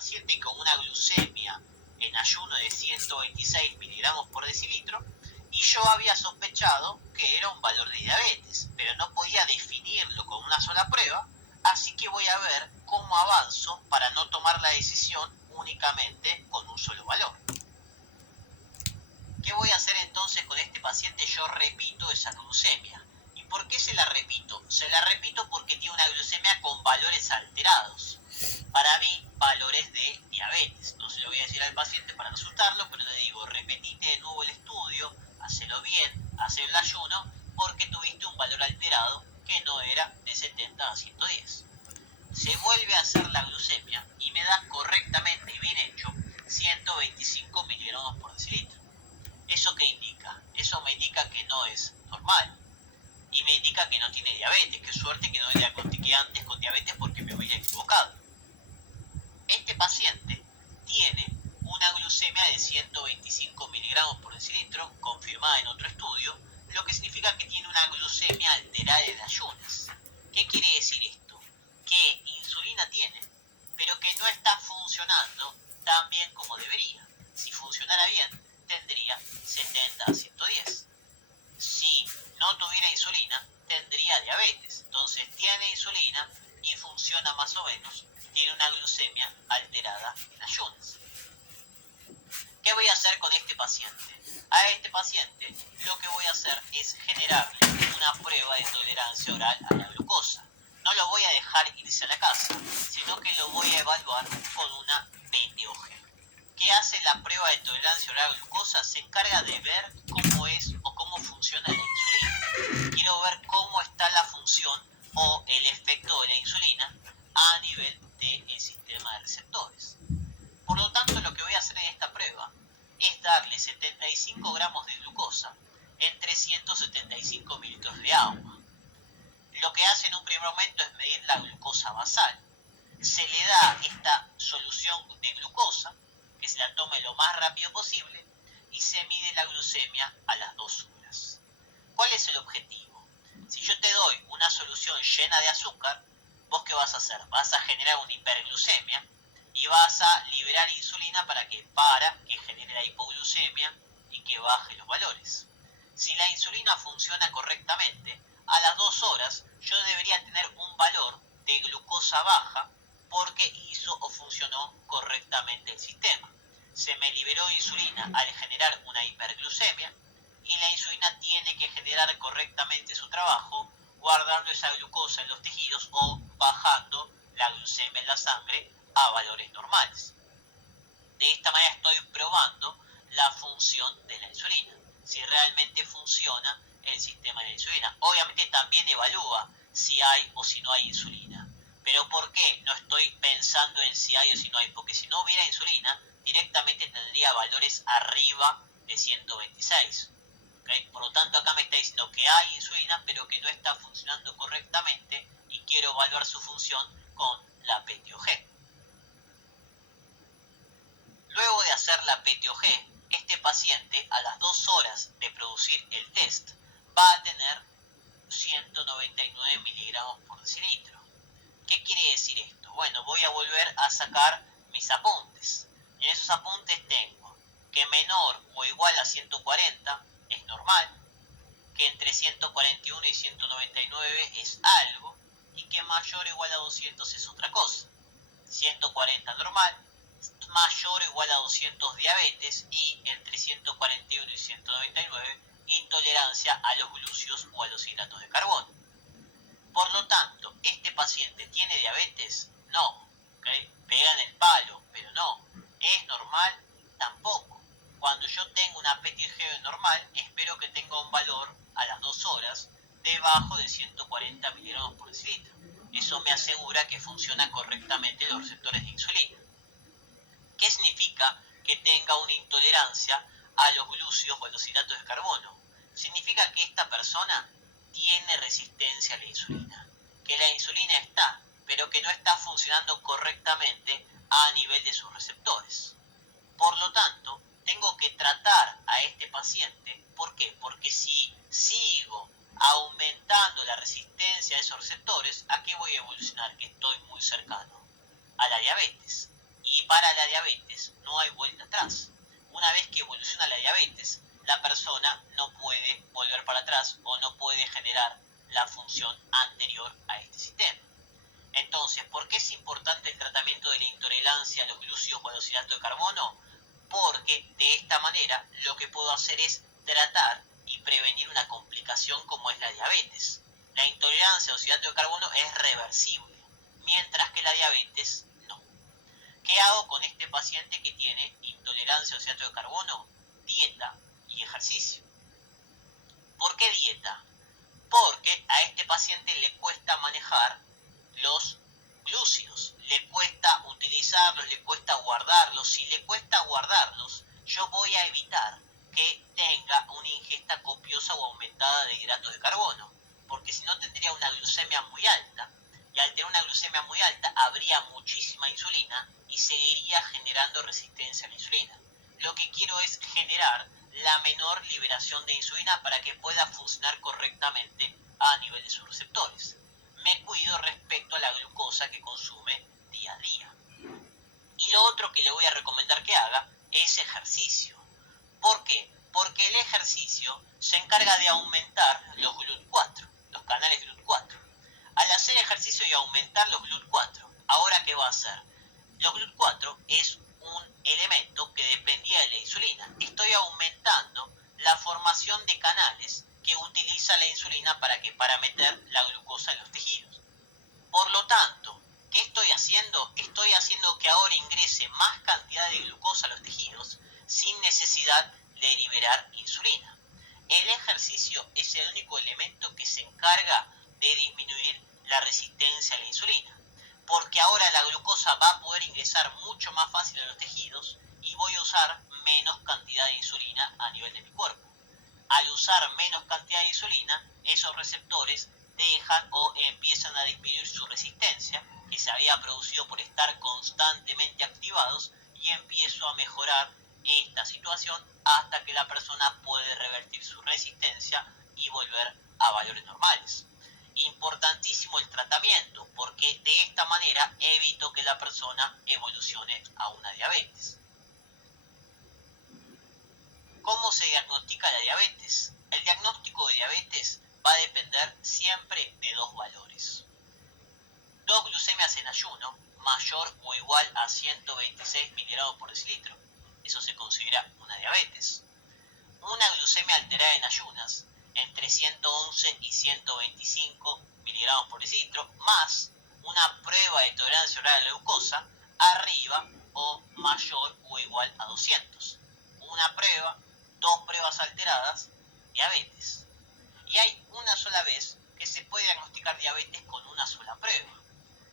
paciente con una glucemia en ayuno de 126 miligramos por decilitro, y yo había sospechado que era un valor de diabetes, pero no podía definirlo con una sola prueba, así que voy a ver cómo avanzo para no tomar la decisión únicamente con un solo valor. ¿Qué voy a hacer entonces con este paciente? Yo repito esa glucemia. ¿Y por qué se la repito? Se la repito porque tiene una glucemia con valores alterados. Para mí, valores de diabetes. No se lo voy a decir al paciente para no asustarlo, pero le digo, repetite de nuevo el estudio, hacelo bien, hacelo el ayuno, porque tuviste un valor alterado que no era de 70 a 110. Se vuelve a hacer la glucemia y me da correctamente y bien hecho 125 miligramos por decilitro. ¿Eso qué indica? Eso me indica que no es normal. Y me indica que no tiene diabetes. Qué suerte que no le diagnostiqué antes con diabetes porque me hubiera equivocado. Este paciente tiene una glucemia de 125 miligramos por decilitro, confirmada en otro estudio, lo que significa que tiene una glucemia alterada en ayunas. ¿Qué quiere decir esto? Que insulina tiene, pero que no está funcionando tan bien como debería. Si funcionara bien, tendría 70 a 110. Si no tuviera insulina, tendría diabetes. Entonces tiene insulina y funciona más o menos, tiene una glucemia alterada en ayunas. ¿Qué voy a hacer con este paciente? A este paciente lo que voy a hacer es generarle una prueba de tolerancia oral a la glucosa. No lo voy a dejar irse a la casa, sino que lo voy a evaluar con una PTOG. ¿Qué hace la prueba de tolerancia oral a glucosa? Se encarga de ver cómo es o cómo funciona la insulina. Quiero ver cómo está la función o el efecto de la insulina a nivel del sistema de receptores. Por lo tanto, lo que voy a hacer en esta prueba es darle 75 gramos de glucosa en 375 mililitros de agua. Lo que hace en un primer momento es medir la glucosa basal. Se le da esta solución de glucosa, que se la tome lo más rápido posible, y se mide la glucemia a las 2 horas. ¿Cuál es el objetivo? Si yo te doy una solución llena de azúcar, ¿vos qué vas a hacer? Vas a generar una hiperglucemia y vas a liberar insulina para que genere la hipoglucemia y que baje los valores. Si la insulina funciona correctamente, a las 2 horas yo debería tener un valor de glucosa baja porque hizo o funcionó correctamente el sistema. Se me liberó insulina al generar una hiperglucemia y la insulina tiene que generar correctamente su trabajo guardando esa glucosa en los tejidos o bajando la glucemia en la sangre a valores normales. De esta manera estoy probando la función de la insulina, si realmente funciona el sistema de la insulina. Obviamente también evalúa si hay o si no hay insulina. Pero ¿por qué no estoy pensando en si hay o si no hay? Porque si no hubiera insulina, directamente tendría valores arriba de 126. ¿Okay? Por lo tanto, acá me está diciendo que hay insulina, pero que no está funcionando correctamente y quiero evaluar su función con la PTOG. Luego de hacer la PTOG, este paciente a las 2 horas de producir el test va a tener 199 miligramos por decilitro. ¿Qué quiere decir esto? Bueno, voy a volver a sacar mis apuntes. En esos apuntes tengo que menor o igual a 140 es normal, que entre 141 y 199 es algo, y que mayor o igual a 200 es otra cosa. 140 normal, mayor o igual a 200 diabetes, y entre 141 y 199 intolerancia a los glúcidos o a los hidratos de carbono. Por lo tanto, ¿este paciente tiene diabetes? No. ¿Okay? Pega en el palo, pero no. ¿Es normal? Tampoco. Cuando yo tengo una PTG normal, espero que tenga un valor a las 2 horas debajo de 140 miligramos por decilitro. Eso me asegura que funciona correctamente los receptores de insulina. ¿Qué significa que tenga una intolerancia a los glúcidos o a los hidratos de carbono? Significa que esta persona tiene resistencia a la insulina, que la insulina está, pero que no está funcionando correctamente a nivel de sus receptores. Por lo tanto, tengo que tratar a este paciente. ¿Por qué? Porque si sigo aumentando la resistencia a esos receptores, ¿a qué voy a evolucionar? Que estoy muy cercano a la diabetes. Y para diabetes no hay vuelta atrás. Una vez que evoluciona la diabetes, la persona no puede volver para atrás o no puede generar la función anterior a este sistema. Entonces, ¿por qué es importante el tratamiento de la intolerancia a los glúcidos o a los hidratos de carbono? Porque de esta manera lo que puedo hacer es tratar y prevenir una complicación como es la diabetes. La intolerancia a los hidratos de carbono es reversible, mientras que la diabetes no. ¿Qué hago con este paciente que tiene intolerancia a los hidratos de carbono? Dieta y ejercicio. ¿Por qué dieta? Porque a este paciente le cuesta manejar los glúcidos, le cuesta utilizarlos, le cuesta guardarlos. Si le cuesta guardarlos, yo voy a evitar que tenga una ingesta copiosa o aumentada de hidratos de carbono, porque si no tendría una glucemia muy alta, y al tener una glucemia muy alta habría muchísima insulina y seguiría generando resistencia a la insulina. Lo que quiero es generar la menor liberación de insulina para que pueda funcionar correctamente a nivel de sus receptores. Me cuido respecto a la glucosa que consume día a día. Y lo otro que le voy a recomendar que haga es ejercicio. ¿Por qué? Porque el ejercicio se encarga de aumentar los GLUT4, los canales GLUT4. Al hacer ejercicio y aumentar los GLUT4, ¿ahora qué va a hacer? Los GLUT4 es un elemento que dependía de la insulina. Estoy aumentando la formación de canales que utiliza la insulina para meter la glucosa en los tejidos. Por lo tanto, ¿qué estoy haciendo? Estoy haciendo que ahora ingrese más cantidad de glucosa a los tejidos sin necesidad de liberar insulina. El ejercicio es el único elemento que se encarga de disminuir la resistencia a la insulina, porque ahora la glucosa va a poder ingresar mucho más fácil a los tejidos y voy a usar menos cantidad de insulina a nivel de mi cuerpo. Al usar menos cantidad de insulina, esos receptores dejan o empiezan a disminuir su resistencia, que se había producido por estar constantemente activados, y empiezo a mejorar esta situación hasta que la persona puede revertir su resistencia y volver a valores normales. Importantísimo el tratamiento, porque de esta manera evito que la persona evolucione a una diabetes. ¿Cómo se diagnostica la diabetes? El diagnóstico de diabetes va a depender siempre de dos valores. Dos glucemias en ayuno mayor o igual a 126 miligramos por decilitro. Eso se considera una diabetes. Una glucemia alterada en ayunas entre 111 y 125 miligramos por decilitro, más una prueba de tolerancia oral a la glucosa arriba o mayor o igual a 200. Una prueba, dos pruebas alteradas, diabetes. Y hay una sola vez que se puede diagnosticar diabetes con una sola prueba,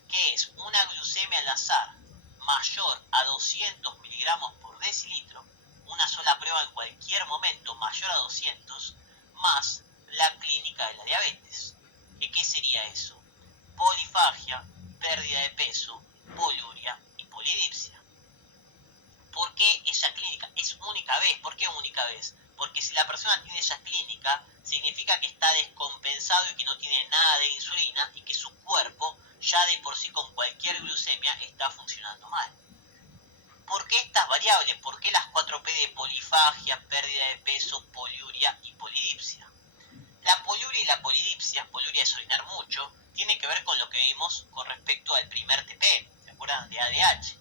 que es una glucemia al azar mayor a 200 miligramos por decilitro, una sola prueba en cualquier momento mayor a 200, más la clínica de la diabetes. ¿Y qué sería eso? Polifagia, pérdida de peso, poluria y polidipsia. ¿Por qué esa clínica? Es única vez. ¿Por qué única vez? Porque si la persona tiene esa clínica, significa que está descompensado y que no tiene nada de insulina y que su cuerpo ya de por sí con cualquier glucemia está funcionando mal. ¿Por qué estas variables? ¿Por qué las 4P de polifagia, pérdida de peso, poliuria y polidipsia? La poliuria y la polidipsia, poliuria es orinar mucho, tiene que ver con lo que vimos con respecto al primer TP, ¿se acuerdan? De ADH.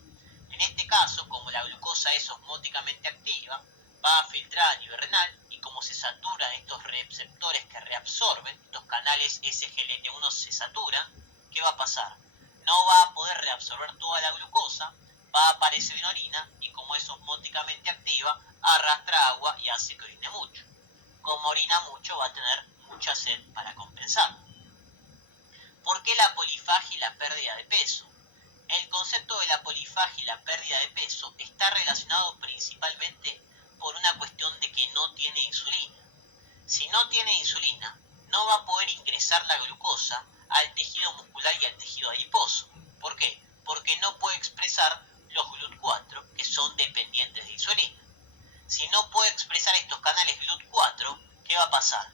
En este caso, como la glucosa es osmóticamente activa, va a filtrar a nivel renal y como se saturan estos receptores que reabsorben, estos canales SGLT1 se saturan, ¿qué va a pasar? No va a poder reabsorber toda la glucosa, va a aparecer en orina y como es osmóticamente activa, arrastra agua y hace que orine mucho. Como orina mucho, va a tener mucha sed para compensar. ¿Por qué la polifagia y la pérdida de peso? El concepto de la polifagia y la pérdida de peso está relacionado principalmente por una cuestión de que no tiene insulina. Si no tiene insulina, no va a poder ingresar la glucosa al tejido muscular y al tejido adiposo. ¿Por qué? Porque no puede expresar los GLUT4, que son dependientes de insulina. Si no puede expresar estos canales GLUT4, ¿qué va a pasar?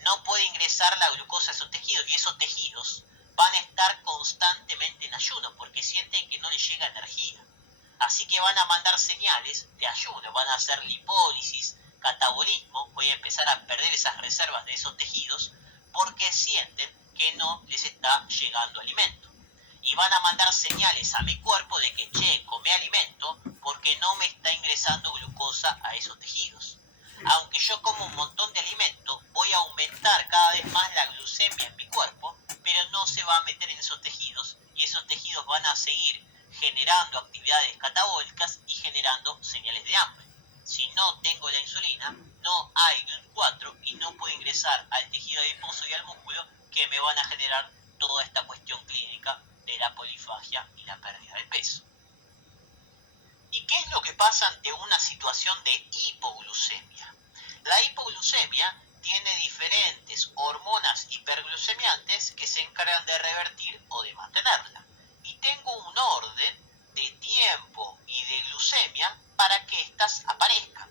No puede ingresar la glucosa a esos tejidos y esos tejidos van a estar constantemente en ayuno porque sienten que no les llega energía. Así que que van a mandar señales de ayuno, van a hacer lipólisis, catabolismo, voy a empezar a perder esas reservas de esos tejidos porque sienten que no les está llegando alimento. Y van a mandar señales a mi cuerpo de que, che, come alimento porque no me está ingresando glucosa a esos tejidos. Aunque yo como un montón de alimento, voy a aumentar cada vez más la glucemia en mi cuerpo, pero no se va a meter en esos tejidos y esos tejidos van a seguir generando actividades catabólicas y generando señales de hambre. Si no tengo la insulina, no hay GLUT4 y no puedo ingresar al tejido adiposo y al músculo que me van a generar toda esta cuestión clínica de la polifagia y la pérdida de peso. ¿Y qué es lo que pasa ante una situación de hipoglucemia? La hipoglucemia tiene diferentes hormonas hiperglucemiantes que se encargan de revertir o de mantenerla. Y tengo un orden de tiempo y de glucemia para que éstas aparezcan,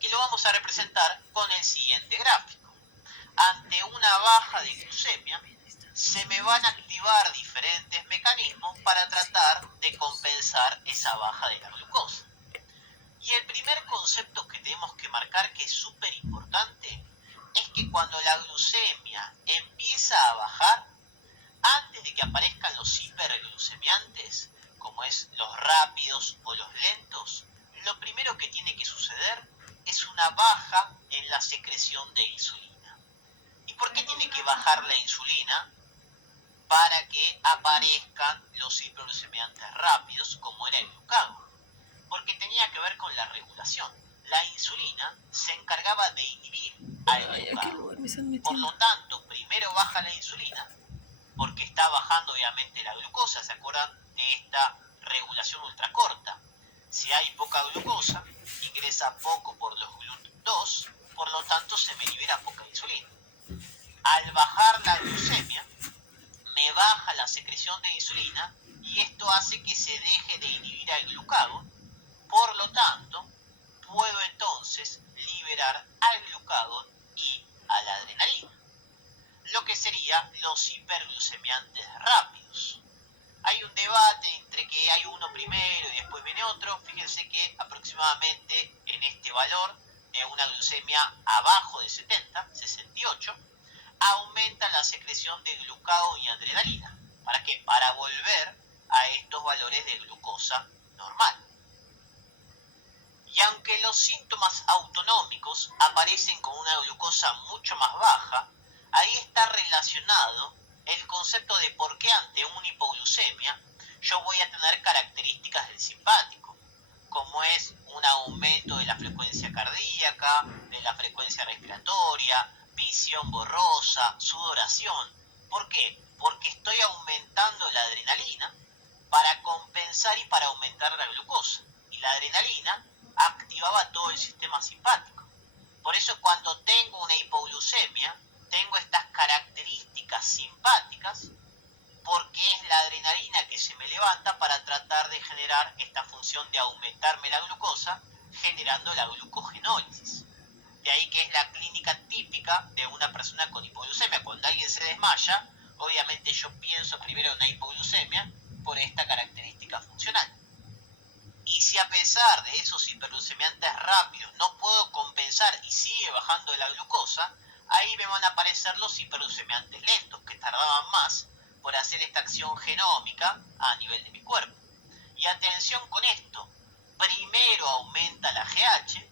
que lo vamos a representar con el siguiente gráfico. Ante una baja de glucemia, se me van a activar diferentes mecanismos para tratar de compensar esa baja de la glucosa. Y el primer concepto que tenemos que marcar, que es súper importante, es que cuando la glucemia empieza a bajar, antes de que aparezcan los hiperglucemiantes, como es los rápidos o los lentos, lo primero que tiene que suceder es una baja en la secreción de insulina. ¿Y por qué tiene que bajar la insulina? Para que aparezcan los hiperglucemiantes rápidos, como era el glucagón, porque tenía que ver con la regulación. La insulina se encargaba de inhibir al glucagón. Por lo tanto, primero baja la insulina, porque está bajando obviamente la glucosa. ¿Se acuerdan de esta regulación ultracorta? Si hay poca glucosa, ingresa poco por los GLUT2, por lo tanto se me libera poca insulina. Al bajar la glucemia, me baja la secreción de insulina y esto hace que se deje de inhibir al glucagón. Por lo tanto, puedo entonces liberar al glucagón y a la adrenalina, lo que serían los hiperglucemiantes rápidos. Hay un debate entre que hay uno primero y después viene otro. Fíjense que aproximadamente en este valor de una glucemia abajo de 70, 68, aumenta la secreción de glucagón y adrenalina. ¿Para qué? Para volver a estos valores de glucosa normal. Y aunque los síntomas autonómicos aparecen con una glucosa mucho más baja, ahí está relacionado el concepto de por qué ante una hipoglucemia yo voy a tener características del simpático, como es un aumento de la frecuencia cardíaca, de la frecuencia respiratoria, visión borrosa, sudoración. ¿Por qué? Porque estoy aumentando la adrenalina para compensar y para aumentar la glucosa. Y la adrenalina activaba todo el sistema simpático. Por eso cuando tengo una hipoglucemia, tengo estas características simpáticas, porque es la adrenalina que se me levanta para tratar de generar esta función de aumentarme la glucosa, generando la glucogenólisis. De ahí que es la clínica típica de una persona con hipoglucemia. Cuando alguien se desmaya, obviamente yo pienso primero en una hipoglucemia por esta característica funcional. Y si a pesar de esos hiperglucemiantes rápidos no puedo compensar y sigue bajando la glucosa, ahí me van a aparecer los hiperglucemiantes lentos, que tardaban más por hacer esta acción genómica a nivel de mi cuerpo. Y atención con esto, primero aumenta la GH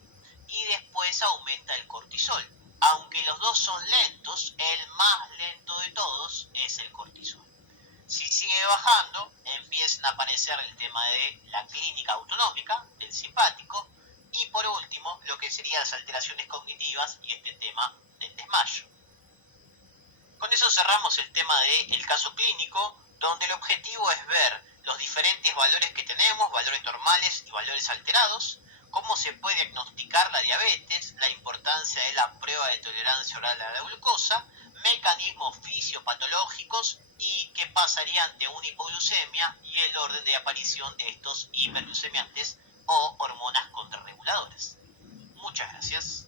y después aumenta el cortisol. Aunque los dos son lentos, el más lento de todos es el cortisol. Si sigue bajando, empiezan a aparecer el tema de la clínica autonómica, del simpático, y por último, lo que serían las alteraciones cognitivas y este tema del desmayo. Con eso cerramos el tema del caso clínico, donde el objetivo es ver los diferentes valores que tenemos, valores normales y valores alterados, cómo se puede diagnosticar la diabetes, la importancia de la prueba de tolerancia oral a la glucosa, mecanismos fisiopatológicos y qué pasaría ante una hipoglucemia y el orden de aparición de estos hiperglucemiantes o hormonas contrarreguladoras. Muchas gracias.